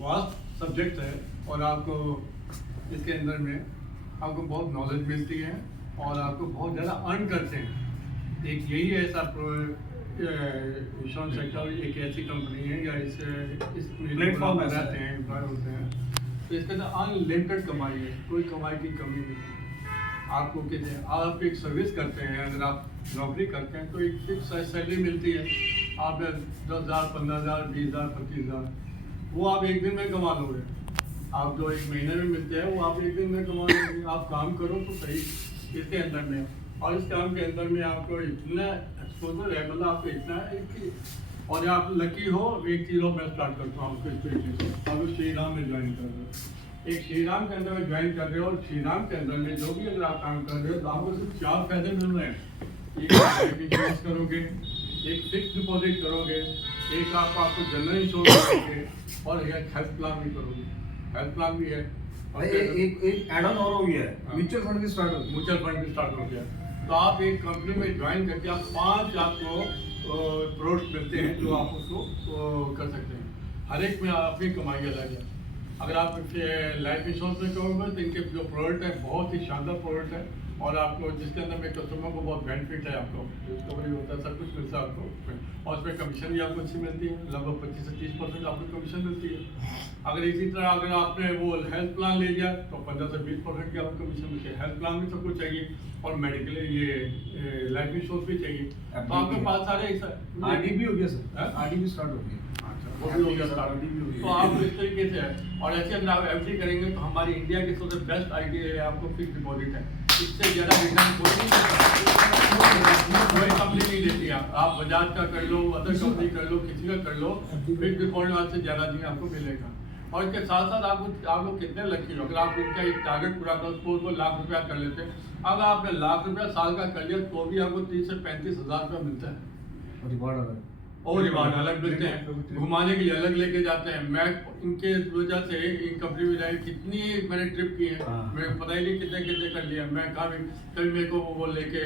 Vast subject है और आपको इसके अंदर में आपको बहुत नॉलेज मिलती है और आपको बहुत ज़्यादा अर्न करते हैं। एक यही ऐसा इंश्योरेंस सेक्टर एक ऐसी कंपनी है या इस प्लेटफॉर्म रहते हैं एम्प्लॉय होते हैं, तो इसके अंदर अनलिमिटेड कमाई है, कोई कमाई की कमी नहीं है। आपको कहते हैं आप एक सर्विस करते हैं, अगर आप नौकरी करते हैं तो एक फिक्स सैलरी मिलती है, आप 10,000 15,000 20,000 25,000 वो आप एक दिन में कमा लोगे। आप जो एक महीने में मिलते हैं वो आप एक दिन में कमा लोगे। आप काम करो तो सही इसके अंदर में, और इस काम के अंदर में आपको इतना एक्सपोजर है, मतलब आपको इतना है कि और आप लकी हो। एक चीज़ और मैं स्टार्ट करता हूँ आपको इस चीज़ से, आप श्री राम में ज्वाइन कर रहे हो, एक श्री राम के अंदर में ज्वाइन कर रहे हो, और श्री राम के अंदर में जो भी अगर आप काम कर रहे हो तो आपको सिर्फ 4 फायदे मिल रहे हैं। एक लाइफ इंश्योरेंस करोगे, एक फिक्स डिपॉजिट करोगे, एक आपको जनरल इंश्योरेंस करोगे, और एक हेल्थ प्लान भी करोगे। हेल्थ प्लान भी है, एक एड ऑन और हो गया है, म्यूचुअल फंड भी स्टार्ट हो गया। म्यूचुअल फंड भी स्टार्ट हो गया। तो आप एक कंपनी में ज्वाइन करके आप 5 आपको प्रोडक्ट मिलते हैं जो आप उसको कर सकते हैं। हर एक में आपकी कमाई अलग है। अगर आप लाइफ इंश्योरेंस में करोगे तो इनके जो प्रोडक्ट है बहुत ही शानदार प्रोडक्ट है, और आपको जिसके अंदर में कस्टमर को बहुत बेनिफिट है, आपको डिस्कवरी होता है, सब कुछ मिलता है आपको, और उसमें कमीशन भी आपको अच्छी मिलती है, लगभग 25 से 30% आपको कमीशन मिलती है। अगर इसी तरह अगर आपने वो हेल्थ प्लान ले लिया तो 15 से 20% की आपको कमीशन मिलती है। हेल्थ प्लान भी सबको चाहिए, और मेडिकल ये लाइफ इंश्योरेंस भी चाहिए, तो आपके पास सारे आरडी भी हो गया सर, आरडी भी स्टार्ट हो गया। वो भी हो गया सर, तो आप इस तरीके से है। और ऐसे अगर आप एफडी करेंगे तो हमारी इंडिया की सबसे बेस्ट आइडिया है आपको फिक्स डिपॉजिट है। इससे ज़्यादा रिटर्न कोई कंपनी नहीं देती है। आप बजाज का कर लो, अदर कंपनी कर लो, किसी का कर लो, फिक्स डिपॉजिट आपसे ज़्यादा नहीं आपको मिलेगा। और इसके साथ साथ आप लोग कितने लकी हो, अगर आप इनका एक टारगेट पूरा करो, सपोज वो ₹1,00,000 कर लेते हैं, अगर आपने ₹1,00,000 साल का कर लिया तो भी आपको 30 से 35,000 रुपया मिलता है, और रिवार्ड अलग मिलते हैं, घुमाने के लिए अलग लेके जाते हैं। मैं इनके वजह से इन कंपनी में जाए कितनी मैंने ट्रिप की है, मेरे को पता ही नहीं कितने कितने कर लिया। मैं कभी मेरे को वो लेके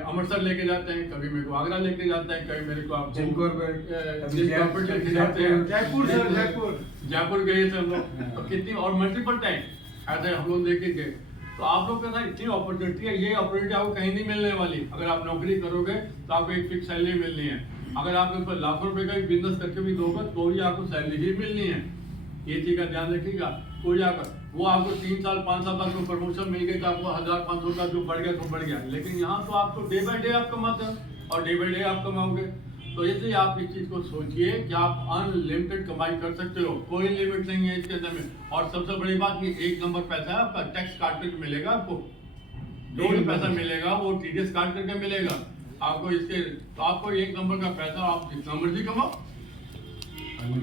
अमृतसर लेके जाते हैं, कभी मेरे को आगरा लेके जाते हैं, कभी मेरे को आप लेके जाते हैं, जयपुर गए थे हम लोग, तो कितनी और मल्टीपल टाइम ऐसे हम लोग लेके गए। तो आप लोग के साथ इतनी अपॉर्चुनिटी है, ये अपॉर्चुनिटी आपको कहीं नहीं मिलने वाली। अगर आप नौकरी करोगे तो आपको एक फिक्स सैलरी मिलनी है, अगर आप ऊपर लाखों रुपए का भी बिजनेस करके भी दोगे तो भी आपको सैलरी ही मिलनी है। ये चीज़ का ध्यान रखिएगा। कोई वो आपको 3 साल 5 साल बाद को प्रमोशन मिल गया तो आपको 1,500 का जो बढ़ गया तो बढ़ गया, लेकिन यहाँ तो आपको डे बाई डे आप कमाते हो, और डे बाई डे आप कमाओगे। तो इसलिए आप इस चीज़ को सोचिए कि आप अनलिमिटेड कमाई कर सकते हो, कोई लिमिट नहीं है इसके अंदर में। और सबसे बड़ी बात कि 1 नंबर पैसा है आपका, टैक्स काट करके मिलेगा आपको, जो भी पैसा मिलेगा वो टीडीएस काट करके मिलेगा आपको। इसके तो आपको 1 नंबर का पैसा आप जितना मर्जी कमाओ।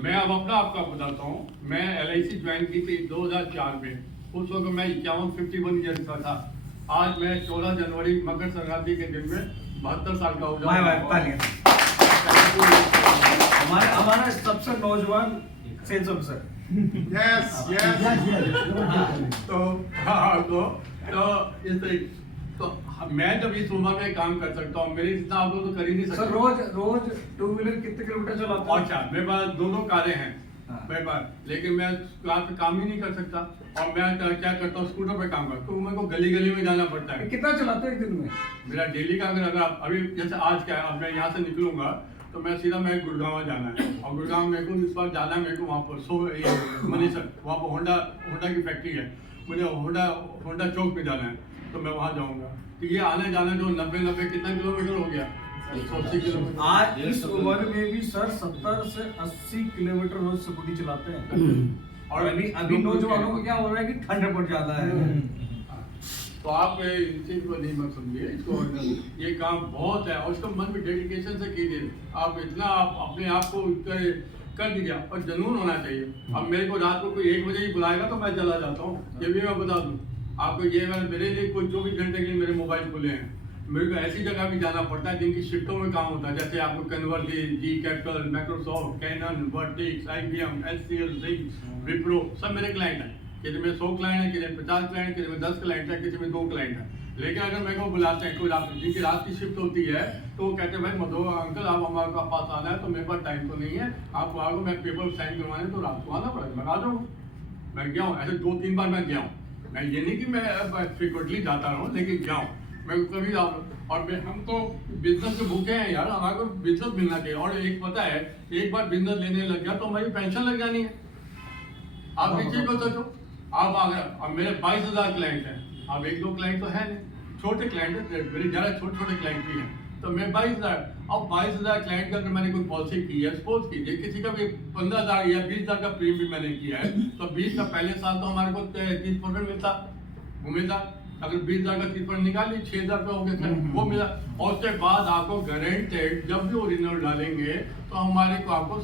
मैं अब अपना आपको बताता हूँ, मैं LIC ज्वाइन की थी 2004 में, उस वक्त मैं 51 ईयर्स का था। आज मैं 14 जनवरी मकर संक्रांति के दिन में 72 साल का हो जाऊंगा। हमारा सबसे नौजवान सेल्स ऑफिसर। यस तो इस तरीके तो मैं जब इस उम्र में काम कर सकता हूँ, मेरे जितना आप लोग तो कर ही नहीं सकते। रोज 2 व्हीलर कितने किलोमीटर चलाते हैं? अच्छा, मेरे पास 2 कारें हैं मेरे पास, लेकिन मैं कार पे काम ही नहीं कर सकता। और मैं क्या करता हूँ, स्कूटर पे काम करता हूँ, मेरे को गली गली में जाना पड़ता है। कितना चलाते हैं एक दिन में? मेरा डेली का अगर आप अभी जैसे आज क्या है, अब मैं यहाँ से निकलूंगा तो मैं सीधा मैं गुड़गांव जाना है, और गुड़गांव मेरे को इस बार जाना है, मेरे को वहाँ पर मनीसर वहाँ पर होंडा की फैक्ट्री है, मुझे होंडा चौक पे जाना है, तो मैं वहाँ जाऊँगा। तो ये आने जाना जो 90 कितना किलोमीटर हो गया, 180 किलोमीटर। आज इस उम्र में भी सर 70 से 80 किलोमीटर रोज स्कूटी चलाते हैं। और अभी नौजवानों को क्या हो रहा है कि ठंड पड़ जाता है। तो आप इस चीज को नहीं मत समझिए, इसको ये काम बहुत है, और इसको मन में डेडिकेशन से कीजिए। आप इतना आप अपने आप को कर दीजिए, और जुनून होना चाहिए। अब मेरे को रात को कोई 1 बजे ही बुलाएगा तो मैं चला जाता हूँ, ये भी मैं बता दूँ आपको। ये मेरे लिए कोई 24 घंटे के लिए मेरे मोबाइल खुले हैं। मेरे को ऐसी जगह भी जाना पड़ता है जिनकी शिफ्टों में काम होता है, जैसे आपको Convergys, G Capital, Microsoft, Canon, Vertex, IBM, HCL, Wipro, सब मेरे क्लाइंट हैं। किसी में 100 क्लाइंट है, किसी में 50 क्लाइंट है, किसी में 10 क्लाइंट है, किसी में 2 क्लाइंट है। लेकिन अगर मेरे को बुलाते हैं कोई रात जिनकी रात की शिफ्ट होती है तो वो कहते हैं भाई मधु अंकल आप हमारे पास आना है तो मेरे पास टाइम तो नहीं है, आप आओ मैं पेपर साइन करवाने तो रात को आना पड़ेगा। मैं आ जाऊँ, मैं गया हूँ ऐसे 2-3 बार मैं गया हूँ। मैं ये नहीं कि मैं फ्रिक्वेंटली जाता रहूँ, लेकिन गया हूँ मैं कभी जाऊँ। और हम तो बिजनेस के भूखे हैं यार, हमारे को बिजनेस मिलना चाहिए। और एक पता है, एक बार बिजनेस लेने लग गया तो हमारी पेंशन लग जानी है। आप इस चीज को सोचो। आप अगर अब मेरे 22,000 क्लाइंट हैं, अब 1-2 क्लाइंट तो है नहीं, छोटे क्लाइंट है, मेरे ज़्यादा छोटे क्लाइंट भी हैं, तो मैं 22,000, अब 22,000 क्लाइंट का अगर मैंने कोई पॉलिसी की है, सपोज कीजिए किसी का भी 15,000 या 20,000 का प्रीमियम मैंने किया है, तो 20 का पहले साल तो हमारे को 30% मिलता, वो मिलता। अगर 20,000 का 30% निकालिए 6,000 रुपये हो गया, वो मिला। और उसके बाद आपको गारंटेड जब भी वो रिन्यूअल डालेंगे तो हमारे को आपको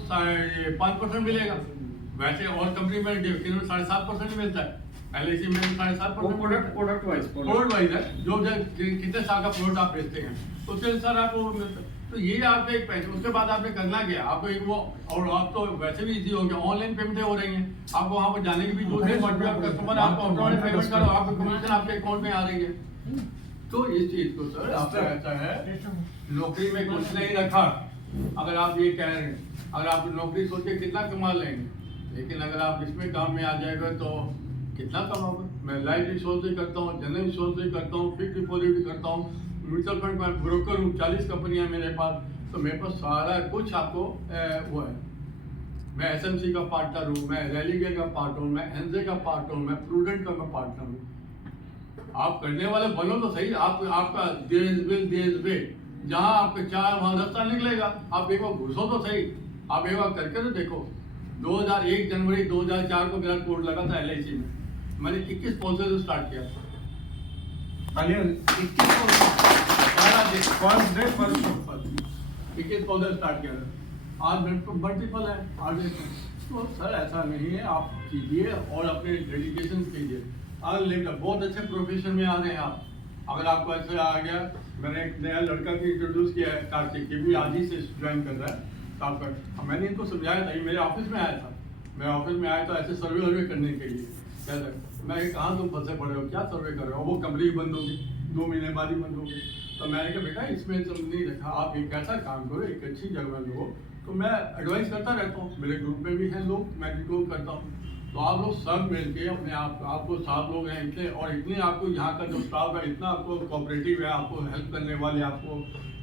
5% मिलेगा। वैसे और कंपनी में 7.5% मिलता है, LIC में 7.5%। प्रोडक्ट वाइज है, जो कितने साल का प्रोडक्ट आप बेचते हैं तो उसके अनुसार आपको मिलता है। तो ये आपका एक पैसे, उसके बाद आपने करना क्या, आपको एक वो, और आप तो वैसे भी इजी हो गया, ऑनलाइन पेमेंटें हो रही हैं, आपको वहाँ पर जाने की भी जरूरत नहीं, कस्टमर आपको ऑटोमेटिक पेमेंट करो, आपको कमीशन आपके अकाउंट में आ रही है। तो इस चीज को सर आपका ऐसा है, नौकरी में कुछ नहीं रखा। अगर आप ये कह रहे हैं, अगर आप नौकरी सोच के कितना कमा लेंगे, लेकिन अगर आप इसमें काम में आ जाएगा तो कितना कमाओगे। मैं लाइफ इंश्योरेंस भी करता हूँ, जनरल इंश्योरेंस भी करता हूँ, फिक्स डिपॉजिट भी करता हूँ, म्यूचुअल फंड में ब्रोकर हूँ, 40 कंपनियां मेरे पास, तो मेरे पास सारा कुछ आपको वो है। मैं SMC का पार्टनर हूँ, मैं रेलिगे का पार्टनर हूँ, मैं एनजे का पार्टनर हूँ, मैं प्रूडेंट का मैं पार्टनर हूँ। आप करने वाले बनो तो सही, आपका देश बिल देश वे, जहाँ आपके 4 वहाँ रास्ता निकलेगा। आप एक बार घुसो तो सही, आप एक बार करके तो देखो। 1 जनवरी 2004 को मेरा कोड लगा था LIC में, मैंने 21 पॉलिसी से स्टार्ट किया था। 21 पॉलिसी स्टार्ट किया था, आज मेरे को मल्टीपल है आगे। तो सर ऐसा नहीं है, आप कीजिए और अपने डेडिकेशन कीजिए। आज लेकर बहुत अच्छे प्रोफेशन में आ रहे हैं आप। अगर आपको ऐसे आ गया, मैंने एक नया लड़का भी इंट्रोड्यूस किया है, कार्तिक, ये भी आज ही से ज्वाइन कर रहा है। मैंने इनको समझाया था, ये मेरे ऑफिस में आया था, मैं ऑफिस में आया था ऐसे सर्वे करने के लिए। मैं कहाँ तुम फंसे पड़े हो, क्या सर्वे कर रहे हो, वो कंपनी बंद होगी, 2 महीने बाद ही बंद होगी। तो मैंने कहा बेटा इसमें तुम नहीं रखा, आप एक ऐसा काम करो, एक अच्छी जगह लो। तो मैं एडवाइस करता रहता हूँ, मेरे ग्रुप में भी हैं लोग, मैं भी करता हूँ। तो आप लोग सब मिलके अपने आपको 7 लोग हैं इतने, और इतने आपको यहाँ का जो स्टाफ है इतना आपको कोऑपरेटिव है, आपको हेल्प करने वाले, आपको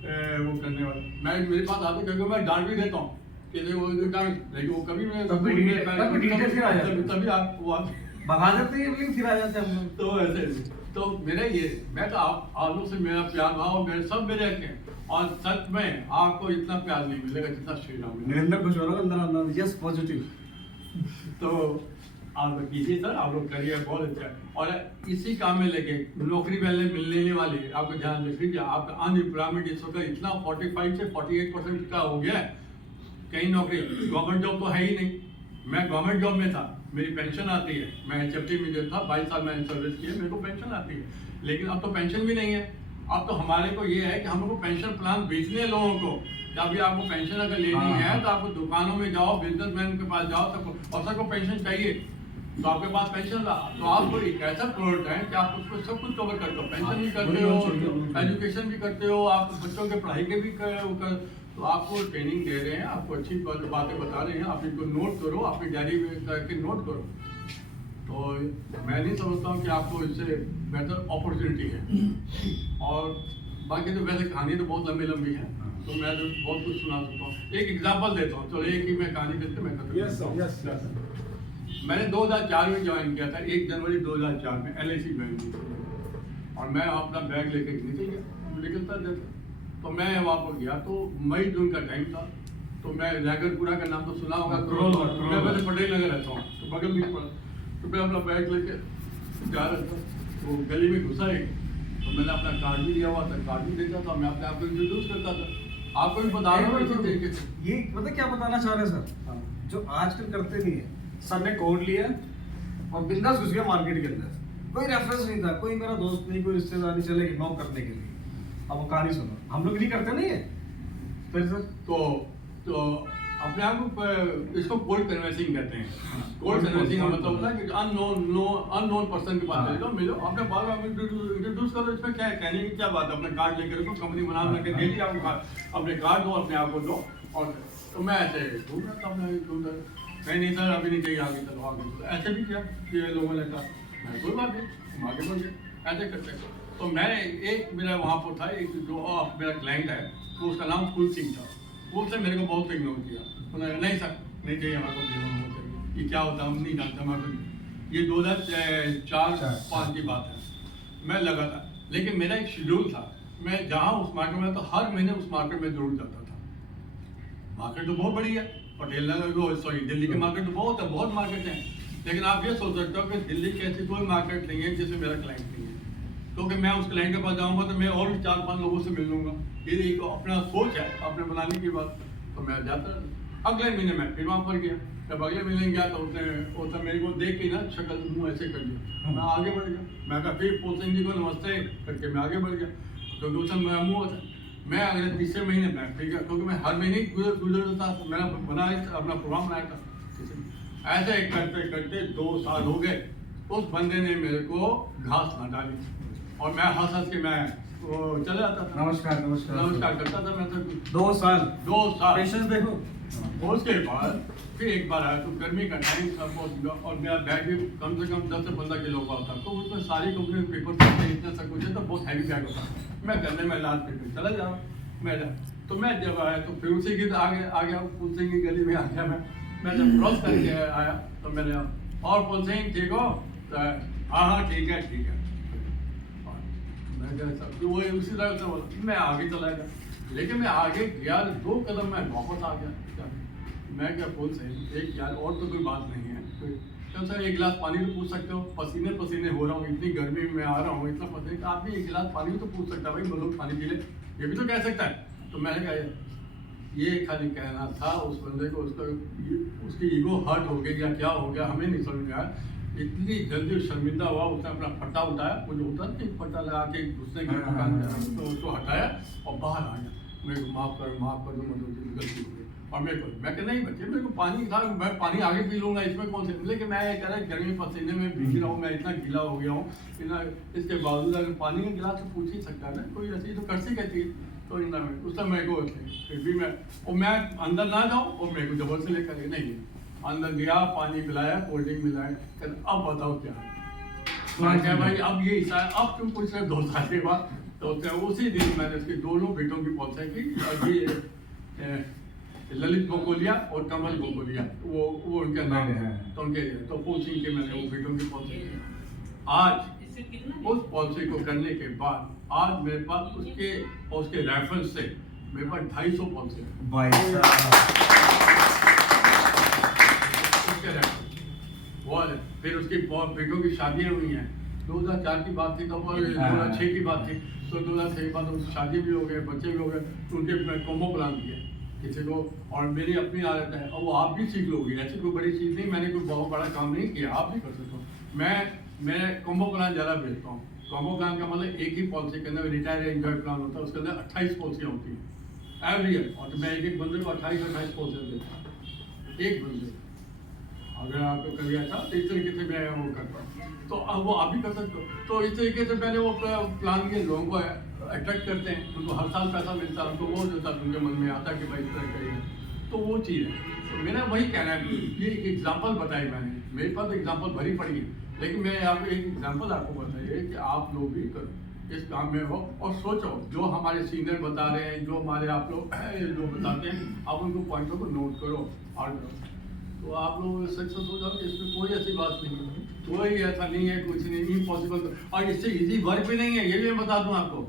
वो करने वाले। मैं मेरे पास आते क्योंकि मैं डांट भी देता हूँ कि वो डांट, लेकिन वो कभी तभी आप भगा देते हैं, फिर आ जाते हैं। तो ऐसे तो मेरा ये, मैं तो आप लोग से मेरा प्यार भाव मेरे सब मेरे हैं, और सच में आपको इतना प्यार नहीं मिलेगा जितना श्री राम में। निरंतर खुश हो रहा है अंदर, यस पॉजिटिव। तो आप कीजिए सर, आप लोग करिए, बहुत अच्छा है। और इसी काम में लेके नौकरी वाले मिलने वाली है, आपको ध्यान रखिए। आपका अनएम्प्लॉयमेंट इस वक्त इतना 45 से 48% का हो गया है। कहीं नौकरी, गवर्नमेंट जॉब तो है ही नहीं। मैं गवर्नमेंट जॉब में था, मेरी पेंशन आती है, मैं HFT में जो था 22 साल मैंने सर्विस की है, मेरे को पेंशन आती है। लेकिन अब तो पेंशन भी नहीं है। अब तो हमारे को ये है कि हम लोग पेंशन प्लान बेचने हैं लोगों को। जब भी आपको पेंशन अगर लेनी है तो आपको दुकानों में जाओ, बिजनेसमैन के पास जाओ, सबको, और सबको पेंशन चाहिए तो आपके पास पेंशन रहा तो आपको एक ऐसा प्रोडक्ट है कि आप उसको सब कुछ कवर करते हो। पेंशन भी करते हो, एजुकेशन भी करते हो, आप बच्चों के पढ़ाई के भी तो आपको ट्रेनिंग दे रहे हैं, आपको अच्छी बातें बता रहे हैं, आप इनको नोट करो, अपनी डायरी में करके नोट करो। तो मैं नहीं समझता हूँ कि आपको इससे बेहतर अपॉर्चुनिटी है। और बाकी तो वैसे कहानी तो बहुत लंबी लंबी है, तो मैं तो बहुत कुछ सुना सकता हूँ। एक एग्जाम्पल देता हूँ, चलो एक ही मैं कहानी करके मैं खत्म। मैंने 2004 में ज्वाइन किया था, 1 जनवरी 2004 में LIC ज्वाइन की थी। और मैं अपना बैग लेके निकलता था, तो मैं वहाँ पर गया, तो मई जून का टाइम था। तो मैं रायगढ़पुरा का नाम तो सुना होगा, मैं वैसे पटेल नगर रहता हूँ, तो बगल में पड़ा। तो मैं अपना बैग लेके जा रहा था, तो गली में घुसा एक, तो मैंने अपना कार्ड भी दिया हुआ था, कार्ड भी देता था, मैं अपने आप को इंट्रोड्यूस करता था। आपको भी बता रहा हूँ इसी तरीके से। ये पता क्या बताना चाह रहे हैं सर, जो आजकल करते नहीं है। सर ने कोड लिया और बिंदास घुस गया मार्केट के अंदर, कोई रेफरेंस नहीं था, कोई मेरा दोस्त नहीं, कोई रिश्तेदार नहीं, चले इग्नोर करने के लिए। अब वो कहानी सुनो, हम लोग नहीं करते नहीं है फिर सर। तो अपने आप को इसको कोल्ड कन्वेंसिंग कहते हैं। कोल्ड कन्वेंसिंग का मतलब होता है कि अननोन पर्सन के पास चले जाओ, मिलो, अपने बारे में इंट्रोड्यूस करो। इसमें क्या है, कहने की क्या बात है, अपने कार्ड लेकर रखो, कंपनी बना के दे दी आपको कार्ड, अपने कार्ड दो, अपने आप को दो। और तो मैं ऐसे ढूंढ रहा था, नहीं सर अभी नहीं चाहिए, आगे चलो आगे चलो। ऐसे भी किया कि लोगों ने कहा मैं कोई बात नहीं, हम आगे बढ़ गए, ऐसे करते। तो मैं एक मेरा वहाँ पर था, एक जो मेरा क्लाइंट है, तो उसका नाम कुल सिंह था। वो उसने मेरे को बहुत इग्नोर किया, उन्होंने नहीं सर नहीं चाहिए, हमारे को जीवन होना चाहिए, ये क्या होता है हम नहीं जानते, हमारे ये 2004-5 की बात है। मैं लगा था, लेकिन मेरा एक शेड्यूल था, मैं जहाँ उस मार्केट में तो हर महीने उस मार्केट में जरूर जाता था। मार्केट तो बहुत बड़ी है, पटेल नगर, सॉरी दिल्ली के मार्केट तो बहुत मार्केट हैं, लेकिन आप ये सोच सकते हो कि दिल्ली की ऐसी कोई मार्केट नहीं है जिसमें मेरा क्लाइंट नहीं है। क्योंकि मैं उस क्लाइंट के पास जाऊंगा तो मैं और भी 4-5 लोगों से मिल लूंगा, ये एक अपना सोच है अपने बनाने की बात। तो मैं जाता, अगले महीने में फिर वहाँ पर गया। जब अगले महीने गया तो उसने मेरे को देख के ना शक्ल मुँह ऐसे कर दिया, मैं आगे बढ़ गया। मैं कहा फिर पोल सिंह जी को नमस्ते करके मैं आगे बढ़ गया, क्योंकि उसने मेरा मुँह होता। मैं अगले तीसरे महीने में फिर गया, क्योंकि मैं हर महीने गुजर था, मैंने बनाया अपना प्रोग्राम बनाया था। ऐसे करते करते 2 साल हो गए, उस बंदे ने मेरे को घास ना डाली और मैं हंस के मैं वो चले जाता था, नमस्कार करता था मैं। तो 2 साल पेशेंस देखो। उसके बाद फिर एक बार आया तो गर्मी का टाइम था बहुत, और मेरा बैग भी कम से कम 10 से 15 किलो का था, तो उसमें सारी कंपनी में पेपर इतना सब कुछ है, तो बहुत हैवी बैग होता। मैं करने में लास्ट पे चला जा मैं तो मैं जब आया तो फिर उसी की आगे आ गया, पुल सिंह की गली में आ गया। मैं जब क्रॉस करके आया तो मैंने और पुल सिंह ठीक हो, हाँ ठीक है। मैं वो उसी तरह से बोला, मैं आगे चला गया, लेकिन मैं आगे गया 2 कदम मैं वापस आ गया। मैं क्या पुल सिंह एक यार और तो कोई बात नहीं है, तो सर 1 गिलास पानी तो पूछ सकते हो, पसीने हो रहा हूँ, इतनी गर्मी में आ रहा हूँ, इतना पसीने, आप भी 1 गिलास पानी तो पूछ सकता है, भाई बोलो पानी पी ले, ये भी तो कह सकता है। तो मैंने कहा ये खाली कहना था उस बंदे को, उसकी ईगो हर्ट हो गई या क्या हो गया हमें नहीं समझ में आया। इतनी जल्दी शर्मिंदा हुआ, उसने अपना पट्टा उठाया, वो जो होता नहीं पट्टा लगा के घुसने की दुकान, तो उसको हटाया और बाहर आ गया। मेरे को माफ़ कर दो, मतलब गलती हो गई। और मैं नहीं बच्चे, मेरे को पानी था, मैं पानी आगे पी लूँगा, इसमें कौन से, लेकिन मैं ये कह रहा गर्मी पसीने में भीग रहा हूँ, मैं इतना गीला हो गया हूँ, इसके बावजूद अगर पानी का गिलास तो पूछ ही सकता है ना, कोई ऐसी तो कर्सी कहती है। तो उस समय मेरे को फिर भी मैं अंदर ना जाऊँ और मेरे को जबर से लेकर गए, नहीं अंदर गया, पानी पिलाया, कोल्ड ड्रिंक मिलाया, अब बताओ क्या है। क्या भाई अब ये हिस्सा है, अब तुम पूछ रहे 2 साल के बाद। तो उसी दिन मैंने उसकी दोनों बेटों की पॉलिसी की, और ये ललित बोकोलिया और कमल बोकोलिया, वो उनके नाम है, तो उनके तो पुल सिंह के मैंने वो बेटों की पॉलिसी की। आज उस पॉलिसी को करने के बाद आज मेरे पास उसके रेफरेंस से मेरे पास 250 पॉलिसी है। फिर उसकी बेटों की शादियाँ हुई हैं, 2004 की बात थी, तो 2006 की बात थी, तो 2006 के बाद उसकी शादी भी हो गए, बच्चे भी हो गए, तो उनके कॉम्बो प्लान दिए किसी को। और मेरी अपनी आदत है, और वो आप भी सीख लोगे, ऐसी कोई बड़ी चीज़ नहीं, मैंने कोई बहुत बड़ा काम नहीं किया, आप भी कर सकते हो। मैं कॉम्बो प्लान ज़्यादा भेजता हूँ। कॉम्बो प्लान का मतलब एक ही पॉलिसी के अंदर रिटायर एंजॉय प्लान होता है, उसके अंदर 28 पॉलिसियाँ होती हैं एवरी ईयर, और मैं एक बंदे को 28 पॉलिसियाँ देता हूँ, एक बंदे। अगर आपको कभी ऐसा तो इस तरीके से मैं वो करता हूँ, तो अब वो आप भी कर सकते हो। तो इस तरीके से मैंने वो प्लान के लोगों को अट्रैक्ट करते हैं, उनको हर साल पैसा मिलता है, उनको वो होता है, उनके मन में आता है कि भाई इस तरह करिए, तो वो चीज़ है। तो मेरा वही कहना है, ये एक एग्जाम्पल बताई मैंने, मेरे पास एग्जाम्पल भरी पड़ी है, लेकिन मैं आपको एक एग्जाम्पल आपको बताइए कि आप लोग भी करो इस काम में हो, और सोचो जो हमारे सीनियर बता रहे हैं, जो हमारे आप लोग जो बताते हैं, आप उनको पॉइंटों को नोट करो और करो, तो आप लोग सक्सेस हो जाओगे। इसमें कोई ऐसी बात नहीं है, कोई ऐसा नहीं है, कुछ नहीं इम्पॉसिबल, और इससे इजी वर्क भी नहीं है, ये भी मैं बता दूं आपको।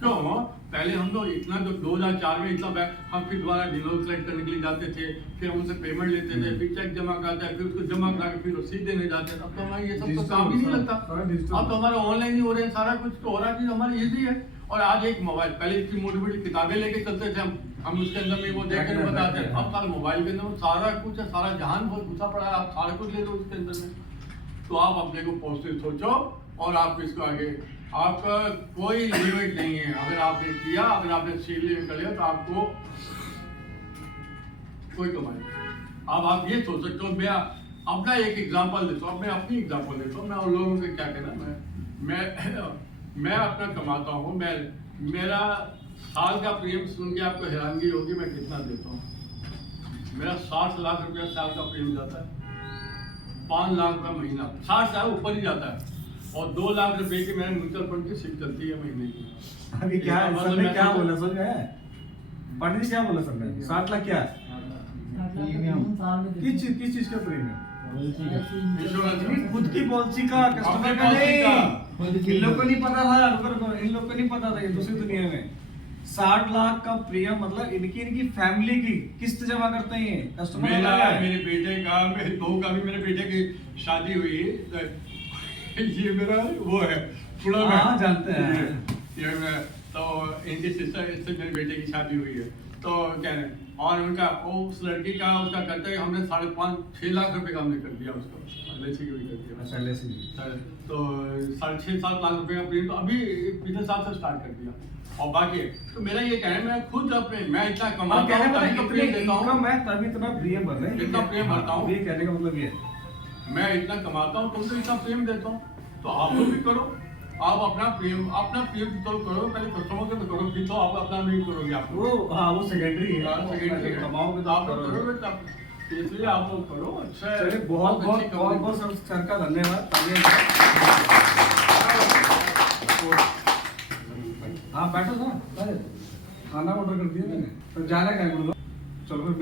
क्यों? पहले हम लोग इतना, तो 2004 में इतना बैग हम फिर दोबारा डिनोट कलेक्ट करने के लिए जाते थे, फिर हम उनसे पेमेंट लेते थे, फिर चेक जमा करते हैं, फिर उसको जमा करा के फिर रसीद देने जाते हैं। अब तो हमारा ये सब तो काम ही नहीं लगता, अब तो हमारा ऑनलाइन ही हो रहे हैं, सारा कुछ तो हो रहा है, हमारी ईजी है। और आज एक मोबाइल, पहले इतनी मोटी मोटी किताबें लेके चलते थे हम उसके अंदर में वो देख कर बताते हैं, अब सारा मोबाइल के अंदर सारा कुछ है, सारा जहान बहुत घुसा पड़ा है, आप सारा कुछ ले लो उसके अंदर में। तो आप अपने को पॉजिटिव सोचो और आप इसको आगे, आपका कोई लिमिट नहीं है। अगर आपने किया, अगर आपने सीढ़ी कर लिया, तो आपको कोई कमाई नहीं। अब आप ये सोच सकते हो, मैं अपना एक एग्जांपल देता हूँ, मैं अपनी एग्जांपल देता हूँ, मैं उन लोगों से क्या कहना, मैं अपना कमाता हूँ, मैं मेरा साल का प्रीमियम सुन के आपको हैरानगी होगी मैं कितना देता हूँ। मेरा 60 लाख रुपया साल का प्रीमियम जाता है, 5 लाख रुपया महीना, 60 साल ऊपर ही जाता है, और 2 लाख रुपए की मेरे म्यूचुअल फंड की सिप चलती है महीने की। अभी क्या है, इसका सर ने मतलब क्या मैं बोला सर है पाटिल जी, क्या बोला सर ने 60 लाख क्या है? किस चीज का प्रीमियम? इंश्योरेंस खुद की पॉलिसी का, कस्टमर का पॉलिसी नहीं। का। इन लोग को नहीं पता था, इन लोग को नहीं पता था, ये दूसरी दुनिया में 60 लाख का प्रीमियम मतलब इनकी फैमिली की किस्त जमा करते हैं ये कस्टमर। मेरे बेटे का, मेरे बहू का भी, मेरे बेटे की शादी हुई, ये मेरा वो है थोड़ा, हाँ, जानते हैं। ये मैं तो इनकी सिस्टर, इससे मेरे बेटे की शादी हुई है, तो क्या है, और उनका उस लड़की का उसका खर्चा हमने 5.5-6 लाख रुपए का हमने कर दिया उसको, LIC की भी कर दिया। अच्छा, LIC तो 6.5-7 लाख रुपए का प्रीमियम तो अभी पिछले साल से स्टार्ट कर दिया। और बाकी तो मेरा ये कहना है, मैं खुद अपने, मैं इतना कमाता हूँ तभी तो प्रीमियम देता हूँ, मैं तभी इतना प्रीमियम भर रहे हैं, इतना प्रीमियम भरता हूँ। ये कहने का मतलब ये है, मैं इतना कमाता हूँ तुमसे इतना प्रेम देता हूँ, तो आप लोग भी करो। आप अपना प्रेम तो करो, पहले कस्टमर के तो करो, फिर तो आप अपना नहीं करोगे आप लोग। वो हाँ वो सेकेंडरी है, सेकेंडरी कमाओगे तो आप लोग करोगे तब, इसलिए आप लोग करो। अच्छा, चलिए, बहुत सर का धन्यवाद। हाँ बैठो सर, खाना ऑर्डर कर दिया मैंने, तो जाना क्या है, चलो।